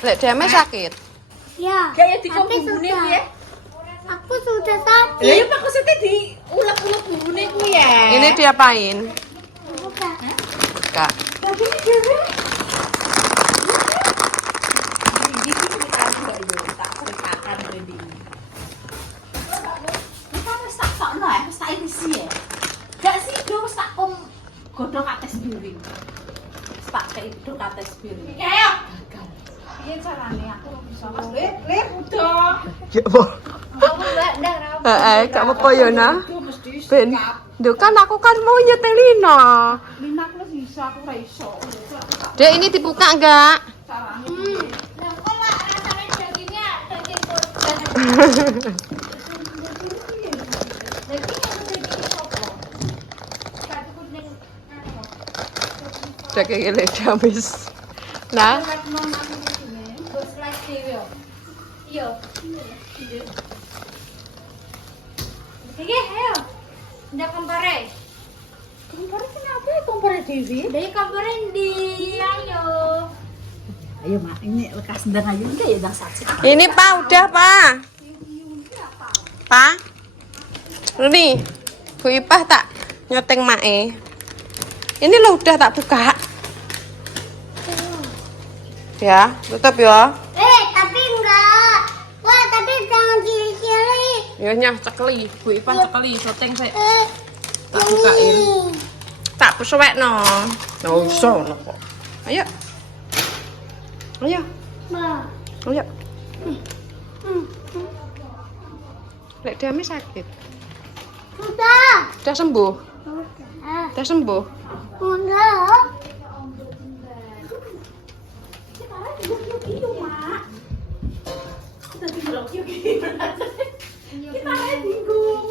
Lek Deme sakit. Ya. Kayak dikombune ya. Aku sudah sakit. Lah ya maksudnya diulek-ulek bumbune ku ya. Ini diapain? Bukan. Kak. Dagingnya dhewe. Iki kita kok yo tak perikakan rendi. Kita wis tak sakno ya, wis tak isi ya. Gak sih, do wis tak godhog ates piring. Wis tak godhog ates piring. Iki ayo. Piye carane aku bisa Mas? Le udah. Ya po. Kamu enggak dah rapi. Gak apa-apa ya nah. Itu mesti Ben. Duh kan aku kan mau nyetel Lina. Lina aku bisa, aku ora iso. Dek ini dibuka enggak? Carane. Nah, kok mak rasanya dagingnya daging kurban. Dagingnya sopo? Daging kuning. Daging ini habis. Nah, Gue slice dhewe yo. Iya. Iki ayo. Ndak kompare. Kompare kenapa ya kompare Dewi? Dari kompare ndi ayo. Ayo mak, ini lekas ndang aja enggak ya ndang saksi. ini Pak udah Pak. Pak. Ini Bu Ipah tak nyeteng mae. Ini lo udah tak buka. Ya, tutup ya. Tapi enggak. Wah, tapi jangan cili-cili. Ya nyah cekeli, Bu Ipah cekeli syuting sik. Tak bukain. Tak suwekno. Lah iso lho kok. Ayo. Ayo, Bah. ayo. Lek Dami sakit. Udah. Udah sembuh. Udah. Udah sembuh. Udah. Kita ae bingung.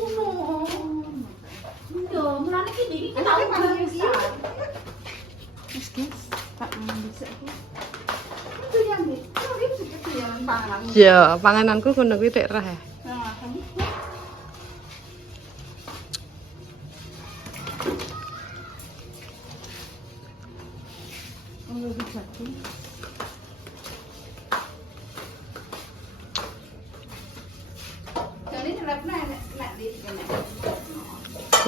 Yo, mulane ki iki kita bisa. Wis guys, tak bisa aku. Itu yang nih. Itu itu yang panganan. Ya, pangananku ngono kuwi tek rah. Nah, kamu. Oh, bisa tuh. Jadi nerapnya nek di kene.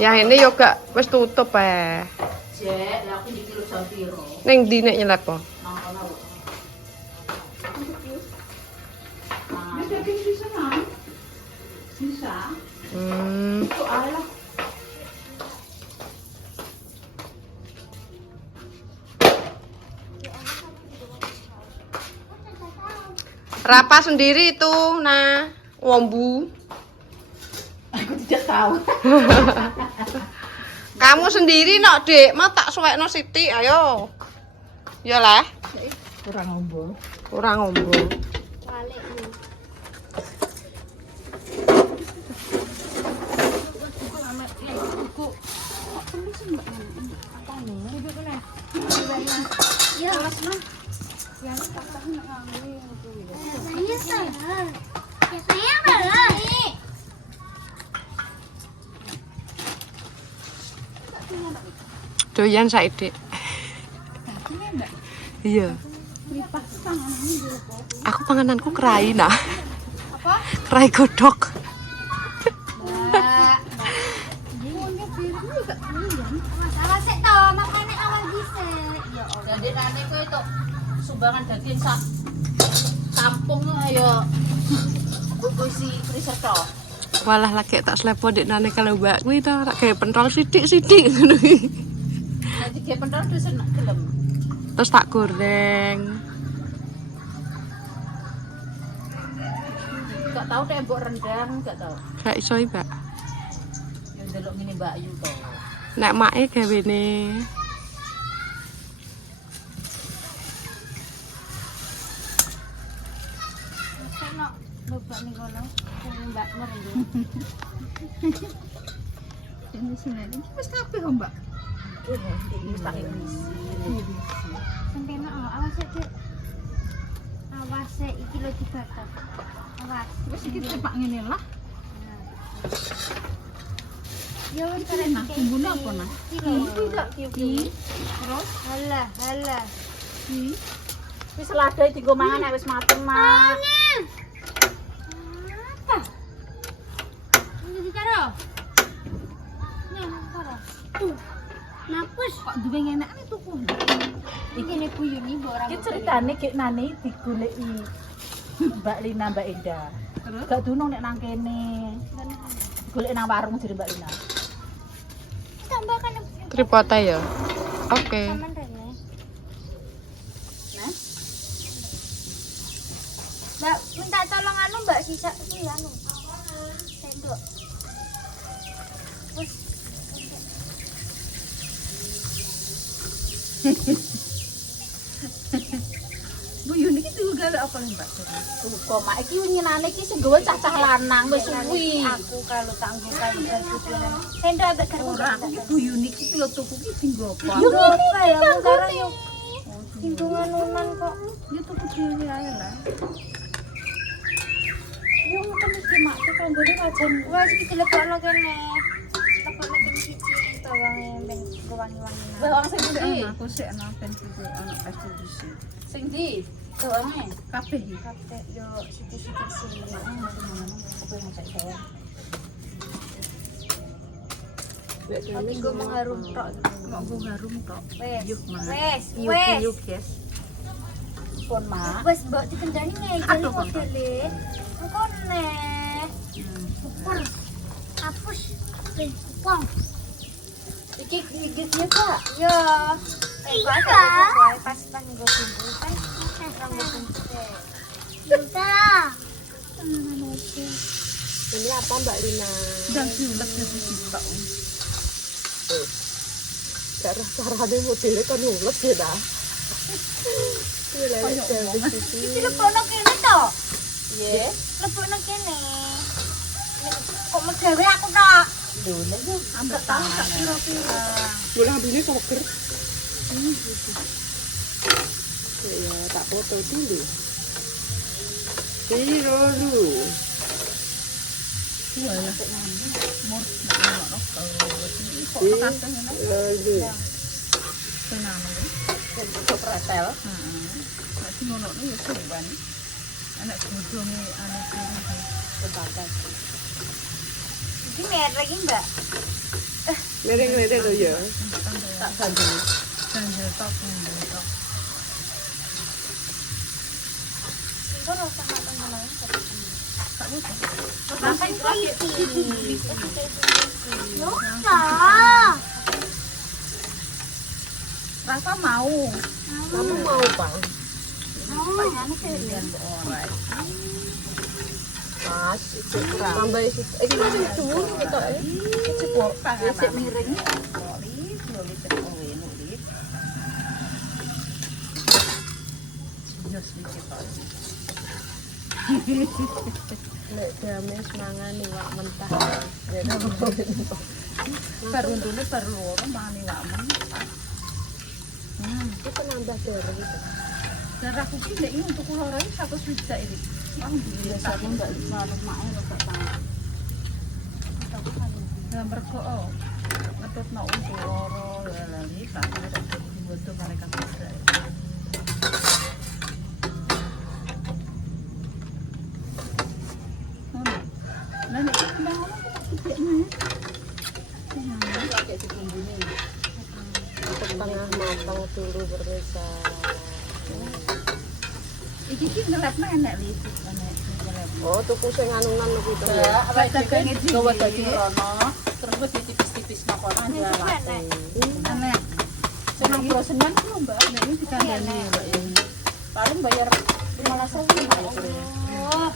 Ya ini yoga wis tutup Jek, lah aku di kilo jam piro? Ning ndi nek nyelep po? Nang kono. Nah, daging bisa nang? Bisa. Itu ae lah. Rapa sendiri itu, nah, wombu. Aku tidak tahu. Kamu sendiri nok, Dek. Mau tak suwekno Siti, ayo. Ya lah, Kurang ngombo. kurang ngombo. Balik nih. Ya, Mas. Biasanya salah. Biasanya salah. Doyan saiki, Dek. Iya. Aku pangananku kerai nah. Apa? Kerai godhog. Masalah sih toh, makanya awal bisa. Ya Allah, jadi nane kowe itu sumbangan daging sak kampung ayo. Buku si Kriseto. Walah lagi tak slepo Dek nane kalau mbak kuwi to, tak gawe pentol sithik-sithik ngono iki. Nanti dia pentol wis enak gelem. Terus tak goreng. Gak tahu deh mbok rendang, gak tahu. Gak iso iki, Mbak. Ya ndelok ngene Mbak Ayu to. Nek make gawene. Saya lupa nih kono. Mbak merendam. Ini sebenarnya wis kabeh kok Mbak. Ini tak Inggris. Sampai awas aja. Awas iki lo dibakar. Awas. Wis iki cepak ngene lah. Ya wis Nah, bumbune apa nah? Iki tak Iki terus halah. iki Wis selada dienggo mangan nek wis mateng, Mak. Ini ditaruh. Nih, taruh. Tuh. Napus. Kok duwe enak nih tuku. Iki nek buyuni mbok ora. Iki ceritane kek nane digoleki Mbak Lina Mbak Enda. Terus? Gak dunung nek nang kene. Golek nang warung jere Mbak Lina. Tambah kan Tripote ya. Oke. sampean rene. Nah, Mbak, minta tolong anu Mbak sisa iki anu. Sendok. Wes. Bu Yuni iki juga gak apa nih, Mbak? tuku Mak iki winginane iki sing gawe cacah lanang wis suwi. Aku kalau tangguh kan tujuan. Sendok agak garpu. Ora, aku iki Bu Yuni iki lho tuku iki dinggo apa? Yo apa ya sekarang yo hitungan nunan kok. Ya tuku dhewe ae lah. Yo ngoten iki Mak kanggone wajan. Wes iki dilebokno kene. Lebokno kene siji bawange ben wangi-wangi. Bawang sing ndi? Aku sik ana ben tuku ana pasti disi. Sing ndi? Bawange. Kabeh iki. Kabeh yo sithik-sithik sini. Aku masak bawang. Tapi gue mengharum tok. Kok go harum tok. Wes. Yuk, Mas. Wes. Yuk, yes. Pun Mak. Wes mbok dikendani ngejeni Aduh, Bang. modele. Engko neh. Kupur. Hapus. Ben kupang. Iki gigitnya Kak. Yo. Iya. Pas pan gue bumbu kan. Orang gue bumbu. Sudah. Ini apa Mbak Lina? Dan siulet jadi sitok. Cara-caranya modelnya kan nulet ya dah. Ini lelek dari sisi. Iki lebokno kene to. Iya. Lebokno kene. Kok megawe aku tok. Dole yo. Ambek tahu tak piro-piro. Boleh ambilnya koker. Ya tak foto dulu. Piro lu? Iya lah. Mur nak ngono kok kabeh ngene. Lalu. Tenan lho. Bentuk pretel. Heeh. Nek ngono ya sowan. Anak bodhonge anak kiri. Tebakan. Iki merek lagi Mbak. Mereng-mereng lo ya. Tak ganjel. Ganjel tok tok. Engko rasa makan tenan. Tak lupa. Makan iki. Lupa. Rasa mau. Kamu mau Bang? Pas, itu tambah isi. Ini masih dulu kita ini kok. Sik miring. Oli, oli tekowe nulis. Yes, iki tok. Lek james mangan iwak mentah. Ya Baru dulu baru loro mangan iwak mentah. itu nambah darah itu. Darahku ki nek ini untuk loro iki 1 juta iki. Biasa pun Mbak Lina mae lho Kak. Lah mergo ngetutno untuk loro ya lali tak dibodo mereka bisa. Nah, nek iki nang ngono kok tidak Kayak dibumbune. Setengah matang dulu pemirsa. iki ki ngelepno enek li enek ngelep. Oh, tuku sing anu-anu gitu Ya, ya. awake Dagange dhewe gawe daging rono, terus wis ditipis-tipis makonan ya latte. Enek. Senang frozenan ku Mbak. Nek iki dikandani Mbak ya. Paling bayar 15.000 ya. Oh,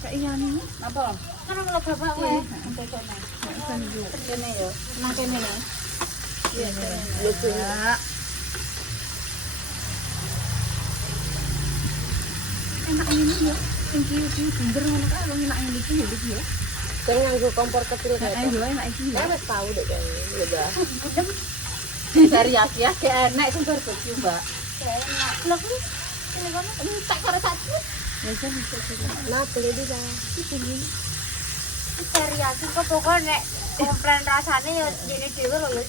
Kak iyane Apa? kan kalau bapak weh. Sampai kono. kan yo. Kene ya. Nang kene ya. Iya, Lucu. Enak ini ya. Sing kiyu-kiyu bunder ngono kae wong enak ngene iki ya iki ya. Sing nganggo kompor kecil kayak Heeh itu. yo enak iki ya. Saya wis tahu deh kayaknya. Ya dah. Dari ya kayak enak sing barbeque Mbak. Enak. Lho ku ini kono Tak kore satu. Ya kan iso Nah, beli di sana. teriyaki kok pokoknya nek komplain rasane ya dene dhewe lho ya.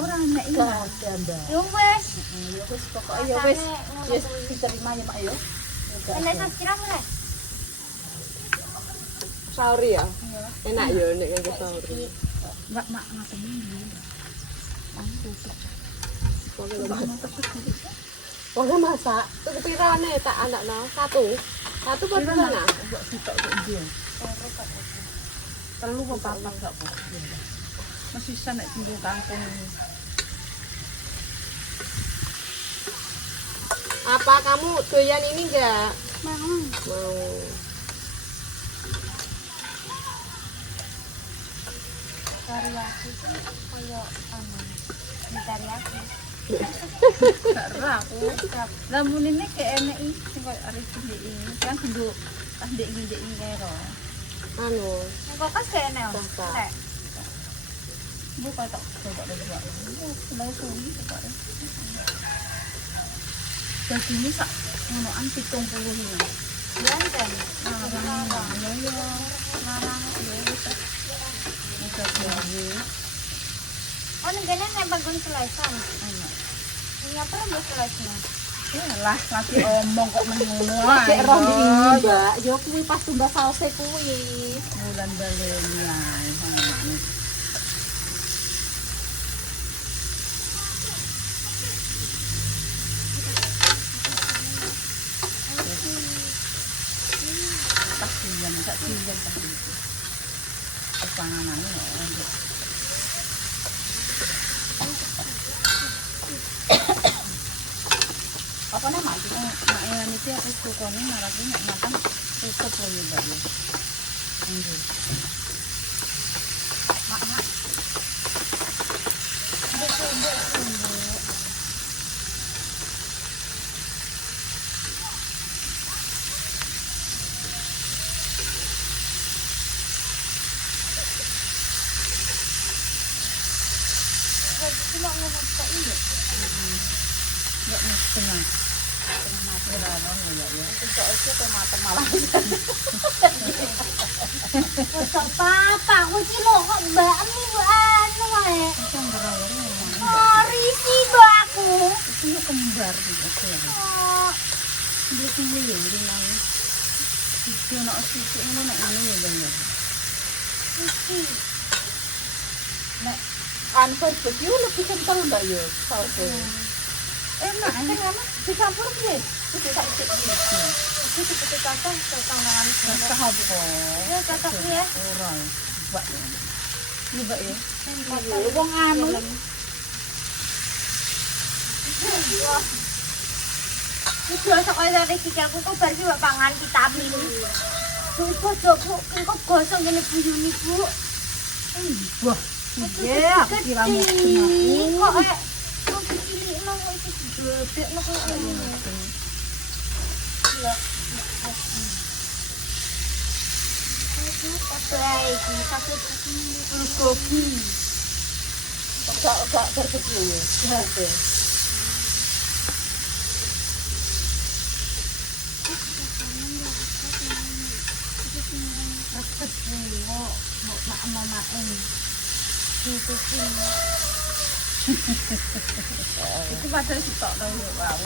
Ora nek iki. Gak ada mbak. Yo wes. Ya wis pokoke ya wis. Wis diterima ya Mak ya. Enak sak kira ora? Sauri ya? Enak ya nek nganggo sauri. Mbak mak ngaten iki. Pokoknya masak. Tuh kepirane tak anakno? Satu. Satu buat mana? Mbak sitok kok ndi. Telu apa papat gak apa. Masih bisa nek tinggal kampung ini. Apa kamu doyan ini enggak? Mau. Mau. Variasi sih koyo anu. Variasi. Gak ora aku. Lamun ini kayak enek iki sing koyo arep iki kan kudu pas ndek iki kero. Anu. Nek kulkas gak enak. Rasa. Nek. Buka tok coba dulu Pak. Langsung coba. Jadi ini sak ngonoan 70 ini. Janten. Larang ya. Larang ya wis. Bisa jadi. Oh, negane nek bangun selesan. Ana. Ngapa ora mbok selesnya? Yalah, lagi omong kok menngono ae. Kayak rondi ini mbak. Yo kuwi pas tumbas sausé kuwi. Bulan baleni ae sama makne. Kasihan, gak silen tadi. Panganane kok ora. Apa nama itu? Mak Elan itu aku sukone marake nek makan tutup lho ya, Mbak. Nggih. Mak. Cuma ngono tok iki. Enggak tenang. Mati rawon ya ya. Kok iki tomat malah. Wes apa? Aku iki lho kok mbak mi mbak anu wae. Kan rawon. Mari sih mbak aku. Itu kembar gitu ya. Oh, Dia piye ya nang. Iki ono sithik ngono nek anu ya ya. iki. Nek kan barbecue lebih kental Mbak ya sausé. Enak sing anu dicampur piye? Dicampur piye? Iki seperti kacang tangan. Rasa apa? Ya cocok ya. Ora. Mbak. Iya Mbak ya. Wong anu. Iki gosok kaya dari sikilku kok bar iki pangan vitamin. Bu gosok bu, kok gosok ngene buyune bu. Wah. Iya, aku kira mau Kok kok cilik nang iki gedhe nang kok ngene. Ya. Baik, satu bulgogi. Gak barbecue ya. Oke. Itu padahal sitok lho ya wau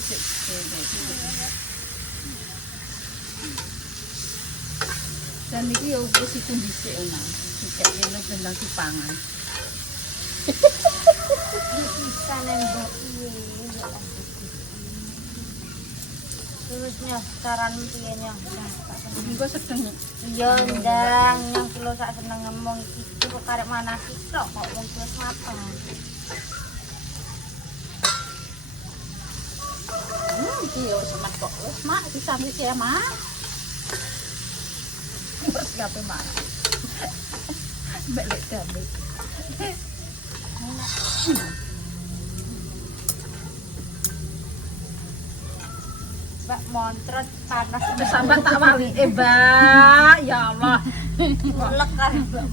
sik dan iki ya wis iku dhisik ana. Dicek ngene ben dipangan. bisa nembok terusnya saran piye Engko sedeng iya ndang yang kilo sak seneng ngomong iki kok karek mana sitok kok wong terus mateng iki yo semat kok. Wis Mak disambut ya Mak. Wis gape Mak. Mbak lek gawe. Mbak montrot panas Sampai tak wali Mbak. Ya Allah. mulek kan Mbak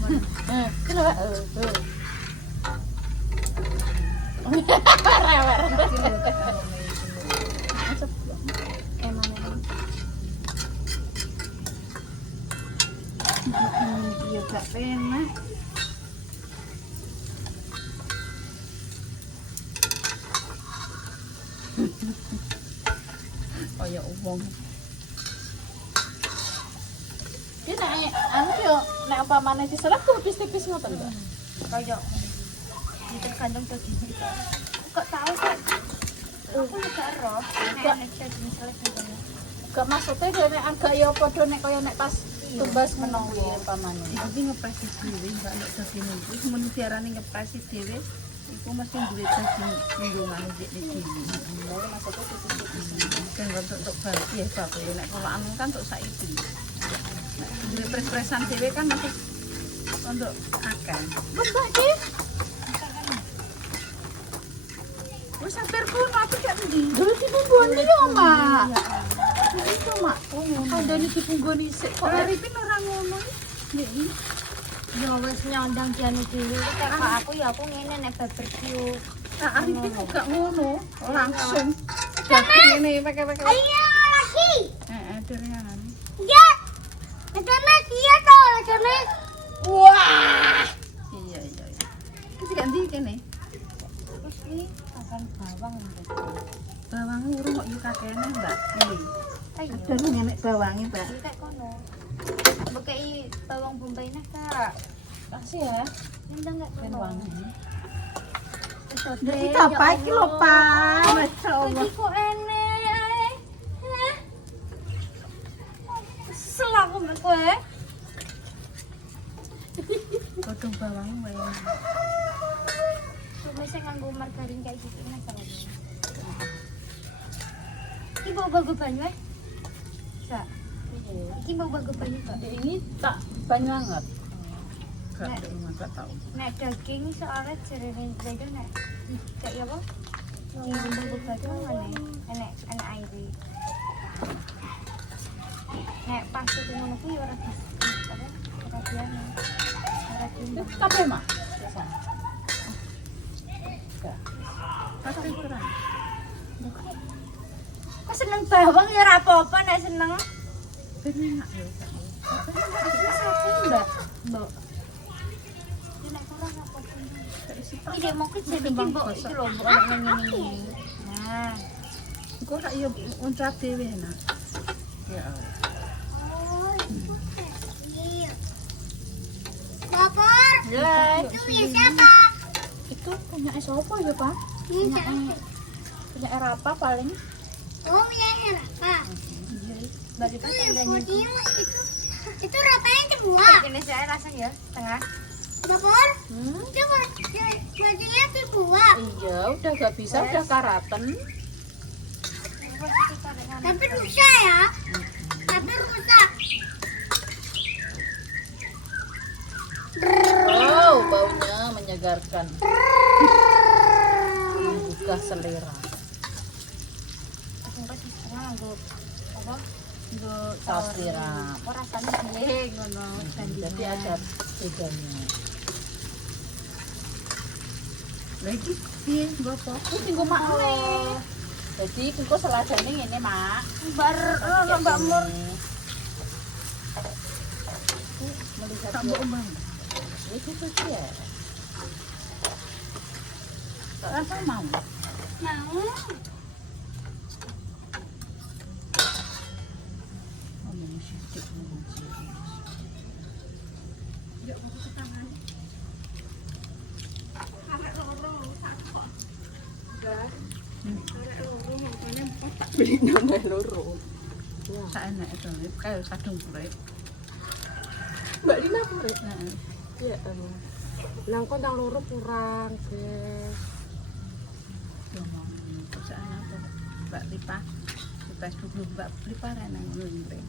Kenapa? Iya gak penak. kaya wong. Ki nek anu yo nek umpamane diselak tuh tipis-tipis ngoten Mbak. Kayak tergantung daging kita. Kok tahu sih? Aku juga roh. Nek daging selek gitu. Gak maksudnya dhewean gak yo padha nek kaya nek pas tumbas menawi umpamane. Iki ngepresi dhewe mbak nek daging iku men diarani ngepresi dhewe iku mesti duwe daging lingkungan iki dhewe. Maksudnya tipis-tipis. Kan untuk bagi ya Pak, nek kalau anu kan untuk saiki. Nek duwe pres-presan dhewe kan mesti untuk akeh. Mbak Ki. Wis hampir kuno aku gak ndi. Dulu dipunggoni yo, Mak. Itu, Mak. Ada niki punggoni sik kok. Arifin ora ngono iki. Ya wis nyondang jane dhewe kok aku ya aku ngene nek barbecue. Nah, Arifin kok gak ngono, langsung. Daging ini pakai-pakai. Ayo lagi. Derengan. Ya. Ketemu dia toh, ketemu. Wah. Iya. Iki ganti kene. Terus ini akan bawang. Bawang urung kok yo kakene, Mbak. Iki. Ayo. Ada nek bawange, Mbak. Iki kayak kono. Bekai bawang bombay nak Kak. Kasih ya. Ndang enggak Ben kono. wangi. Iki apa iki lho, Pak? Masyaallah. Iki kok enek. Selaku mbak kowe. Godhong bawang wae. Cuma saya nganggo margarin kayak gitu ini salahnya. Iki bau-bau banyu eh? Sa. Iki bau-bau banyu Kak. Ini tak banyak. Gak tahu. Nek daging soalnya jerene beda nek kayak apa? Yang bau banyu mana? Enek aire. Nek pas itu ngono kuwi ora bisa. Apa? Ora biasa. Ora timbang. Kabeh, Mak. Biasa. Pasti kurang. Kok seneng bawang ya ora apa-apa nek seneng. Ben enak yo. Mbak. Mbak. Ya nek kurang apa-apa. Iki mungkin jadi mbok iki lho mbok ngene-ngene. Nah. Kok rak yo uncap dhewe enak. Ya. Bapak, Ya, itu punya siapa? itu punya siapa ya, Pak? Punya Erapa paling. Oh, punya Rapa. Bagi Pak tandanya. Itu rapanya kedua. Ini saya rasanya ya, tengah. Bapak, itu bajunya kedua. Iya, udah gak bisa, udah karatan. Tapi rusak ya. Tapi rusak. Wow, baunya menyegarkan. Menggugah selera. Sampai di setengah nganggo apa? Nganggo Saus tiram. Apa rasanya piye ngono. Jadi ada bedanya. Lagi piye nggo apa? Ini tinggal mak nih. Jadi tinggal seladane ngene, Mak. Bar Mbak Mur. Melihat Tak mbok ombang. itu tuh ya. Apa mau? Mau. Ngomong sidik ngomong sidik. Yuk, ke tangan. Arek loro tak kok. Enggak. Arek loro makane tak beli nambah loro. Sak enak itu, kayak kadung urip. Mbak Lina kurang. Heeh. Iya, nang kok nang loro kurang, guys. Ngomong perusahaan apa? Mbak Lipa. Kita dulu Mbak Lipa nang ngene.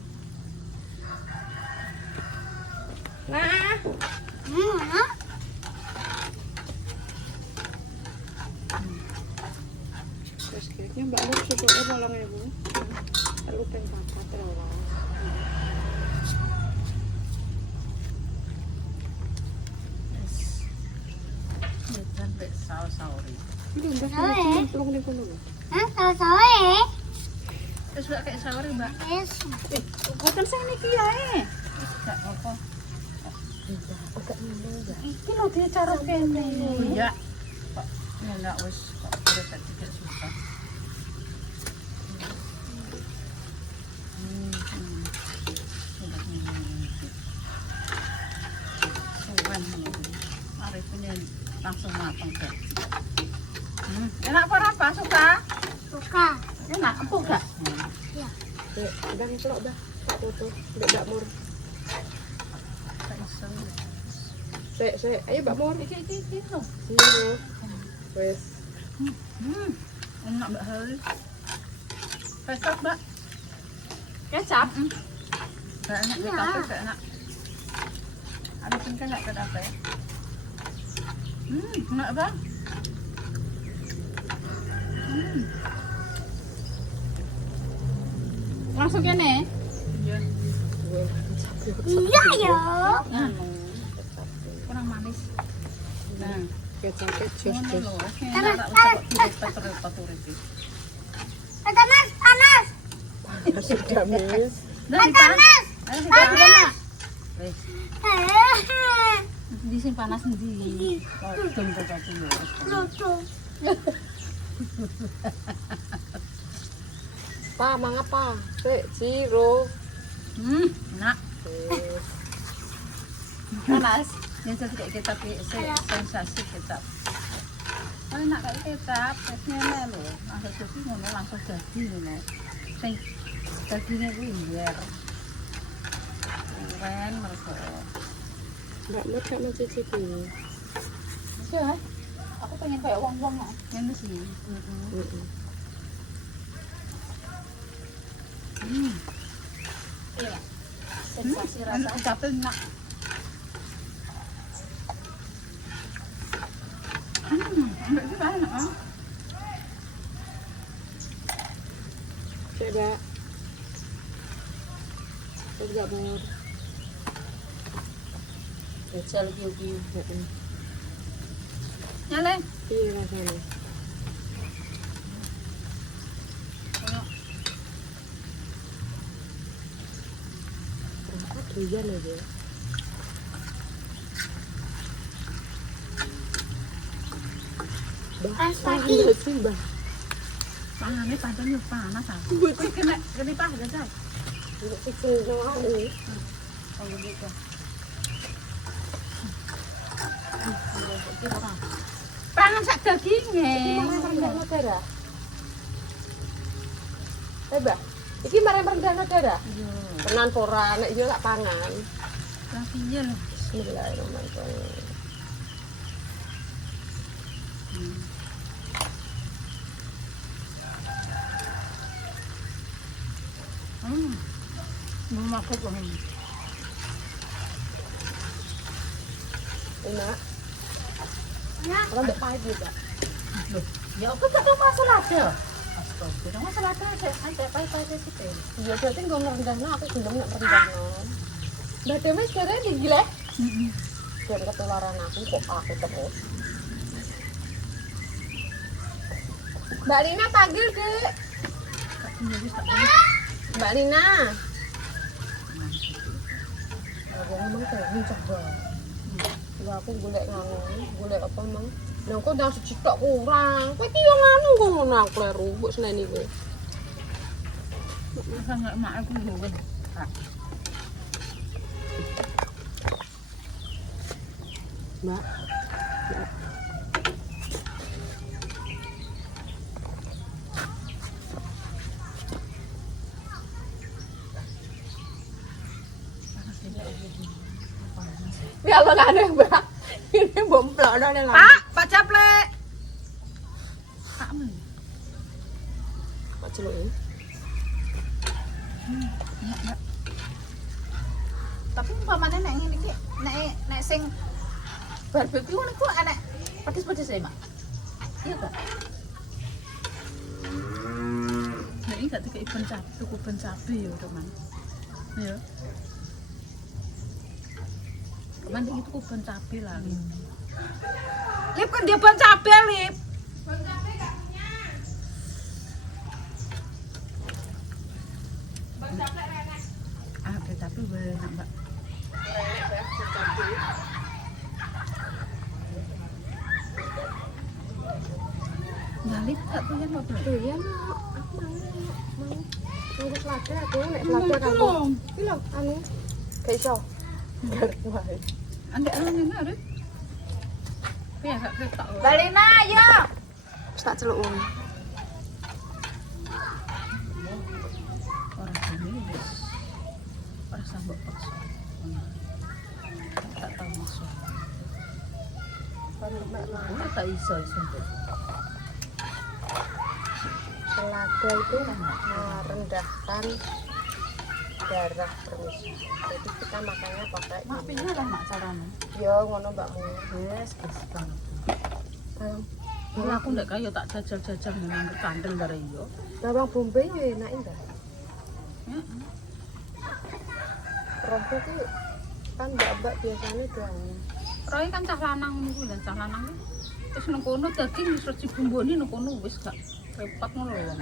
Nah, Terus kayaknya Mbak Nur sudutnya bolong ya, Bu. Lalu pengen terlalu. sampai saus-sauri. Ini Mbak tolong nih kono. Hah, sawo-sawo Terus gak kayak sauri, Mbak. Yes. Bukan saya niki yae. Gak apa. Agak nembel enggak? Iki lho dia cara kene. Iya. Kok enggak wis kok udah tidak susah. Enak empuk gak? Udah ngelok dah. Tak foto. Mbak Mur. Sik, ayo Mbak Mur. Iki loh. Iya. Wes. Enak Mbak Heli. Kecap Mbak. Kecap? Gak enak, kecap gak enak. Habisin kan gak ada apa ya? Enak Bang. Langsung kene? Iya. Iya ya. Kurang manis. Nah, Kecapnya jos ngono jos. lho. Enak tak usah kok direpet-repet urip. Panas, panas. Sudah mis. Panas. Panas. Wis, Eh. di sini panas ndi? Dong coba dulu. Lucu. Pa, mangapa? Sik, Ciro. Enak. Panas. Yang jadi kayak kecap sensasi kecap. Oh, enak kayak kecap, tesnya lho. Langsung jadi ngono langsung jadi ngono. Sing dagingnya kuwi biar keren mergo. Mbak Mur gak mau cicipi. Ya, aku pengen kayak wong-wong kok. Ngene sih. Iya. Sensasi rasa kecapnya enak. Enggak sih banyak. Sik, Mbak. Sik, Mbak Mur. Jajal iki. Nyale. Iya rasanya. Berapa doyan aja. Panas Bah, lagi. panas sih, Bah. Pangannya pancen yo panas ah. Wis kena pak jajal. Untuk pikir sama aku. Oh gitu. Pangan sak dagingnya. Merendah darah. Mbak, iki merendah darah. Tenan pora nek yo tak pangan. Lakinya lho. Bismillahirrahmanirrahim. Mau makan kok. Enak. Enak. Orang mbak pahit juga. Loh, ya aku gak tahu masalah ada. Astagfirullah, masalah ada saya pahit-pahit sih. Iya berarti gue merendahno aku belum nak merendahno. Mbak Demes sekarang digile. Dan ketularan aku kok aku terus. Mbak Lina panggil Dek. Mbak Lina. Aku ngomong kayak coba. Lah aku golek ngono, golek apa mang? Lah kok ndang siji tok kurang. Kowe iki yo ngono kok ngono aku kleru, mbok seneni kowe. Masa nggak mak aku juga. Mbak. Ya lo nggak ada Mbak. Ini bomplok ada lah. Pak Caple. Pak Pak celukin. Tapi umpamane nek ngene iki nek sing barbecue niku enek pedes-pedes ya, Mak. Iya, Kak. Nah, ini gak dikei ban cabe, tuku ban cabe ya, teman. Ya. Teman iki tuku ban cabe lah. Lip kan dia ban cabe, Lip. Ban cabe gak punya. Ban cabe enak. Ah, ban cabe enak, Mbak. Nyalip tak tuh yang mau Tuh ya aku mau nunggu selada aku nek selada kamu. Iki lho anu. Kayak iso. Wae. Andek anu ngene. Piye gak ketok. Balina, ayo. Tak celukun. mbok paksa. Tak tahu maksud. Ora tak iso sumpah. Selada itu merendahkan darah permisi. Jadi kita makannya pakai Mak ini. piye lah mak carane? Ya ngono mbakmu. Wes gampang. Bawang, Kalau aku ndak kaya tak jajal-jajal nganggo kandel bare yo. bawang bombay ya enak enggak? Heeh. Rohku tuh kan mbak biasanya doang. Roy kan cah lanang niku lho, cah lanang niku. Terus nang kono daging wis dibumboni nang kono wis gak repot ngono lho wong.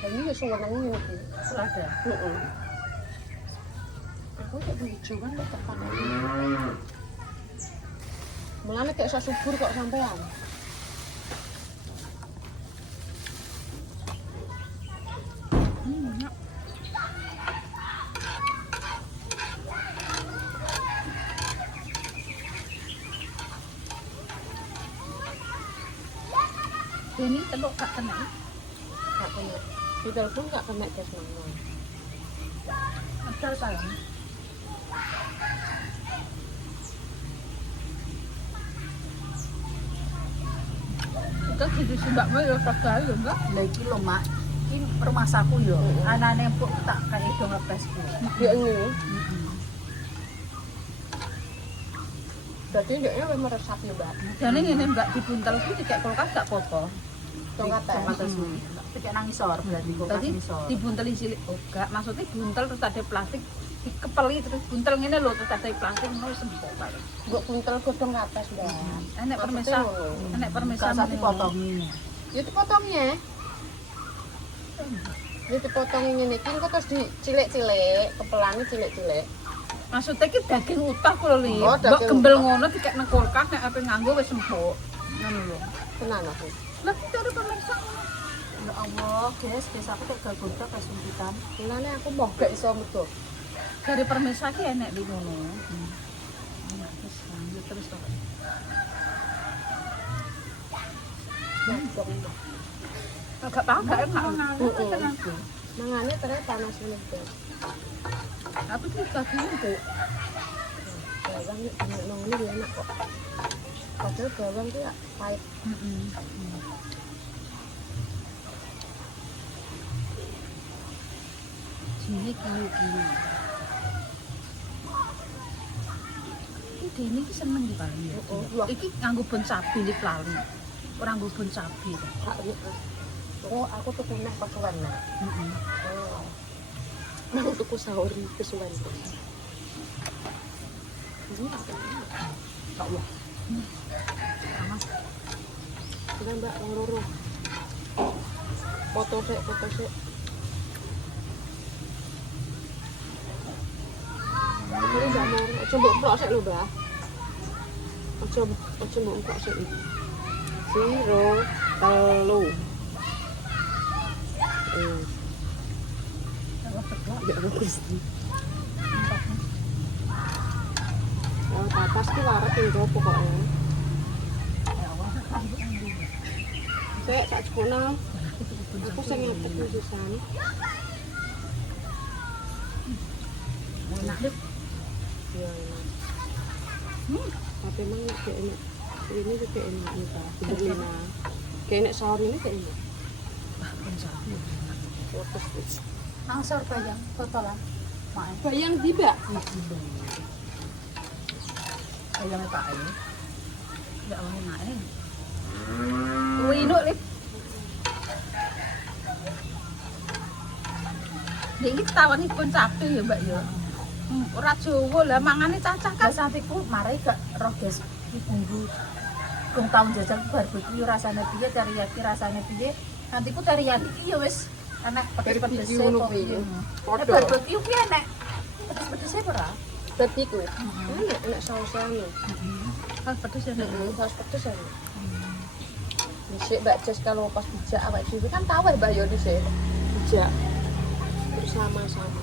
Dan ini seneng ini iki. Selada. Heeh. Aku tak lucu kan lo tekan. Mulane kayak iso subur kok sampean. Enak. Ini teluk gak kena. Gak kena. Di telepon gak kena guys mama. Adal paling. Kita jadi si Mbak Mel ya tegal ya Mbak. Lah iki lho Mak. Iki rumah saku yo. Anane empuk tak kae do ngepes ku. Dia ini. Berarti dia wis meresap ya, Mbak. Jane ngene Mbak dibuntel ku dikek kulkas gak apa-apa. Tongkat Tongkat suwi. Dikek nang isor berarti kulkas Tadi isor. Dibunteli cilik. Oh gak, maksudnya buntel terus ada plastik dikepeli terus buntel ngene lho terus ada plastik ngono sempok bae. mbok buntel godhong atas, Mbak. Enek permisa. Enek permisa satu potongi. Ya dipotongnya. Ya dipotongin ngene iki engko terus dicilik-cilik, kepelane cilik-cilik. Maksudnya ki daging utuh ku lho Li. Oh, Mbok daging gembel utuh. ngono dikek nang kulkas nek ape nganggo wis empuk. Ngono lho. Tenan aku. Lah iki ada pemirsa. Ya Allah, guys, aku kok gak goda kesuntikan. Mulane aku mau gak iso metu. Dari permisa ki enek di ngono. Terus lanjut terus kok. Agak paham gak enak. Mangane ternyata panas banget. Tapi ki daging empuk. Bawang iki banyak nang ngene ya enak kok. Padahal bawang itu ya pahit. Sini kiyu-kiyu. Ini ki seneng di paling ya. Wah. Iki nganggo bon cabe li lali. Ora nganggo bon cabe. Gak enak. Oh, aku tuh punah kesuwen. Heeh. Oh. Mau tuku sahur kesuwen. Kok ya. Panas. Sudah Mbak, wong loro. Foto sik. Ini gak mau, aja mbok mplok sik lho, Mbak. Aja mbok mplok sik. Siro, telu. Ya Gusti. Oh, tapas ki waret engko pokoknya. Sik, tak cekono. Aku sing ngadeg pisan. Enak deh. Ya enak. Tapi emang gak enak. Ini juga enak nih Pak. Berlina. Kayak enak sahur ini gak enak. Bon cabe. Lotus wis. Angsor bayang totalan. Mak. Bayang tiba. Bayang tak ini. Enggak mau naik. Winuk lip. Iki tawani pun cabe ya, Mbak ya. Ora Jawa lah mangane cacah kan sampeku mari gak roh guys iki bumbu. Kung taun jajal barbeque rasane piye, teriyaki rasane piye. Nanti ku teriyaki iki ya wis enek pedes-pedes Barbecue ngono kuwi. Padha. Padha. Barbeque kuwi enek pedes-pedes ora? Babiku. Enak saus-sausnya. Kan pedes ya. Saus pedes ya. Dhisik Mbak Jes kalau pas bijak awake dhewe kan taweh Mbak yo dhisik. Bijak. Bersama-sama.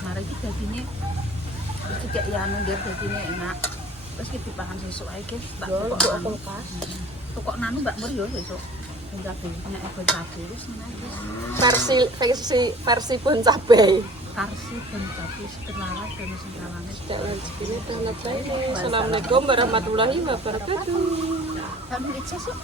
Mari iki dagingnya terus kayak ya nunggu dagingnya enak. Terus kita dipangan sesuk ae guys. Tak Yo tukok mbok nanu. kulkas. Tukok nanu Mbak Mur yo sesuk. bon cabe, nek bon cabe wis menawa versi pun cabai. karsi bon cabe sekelara dan sekalane Jalan segini dan lain. Assalamualaikum warahmatullahi wabarakatuh. kami sesuk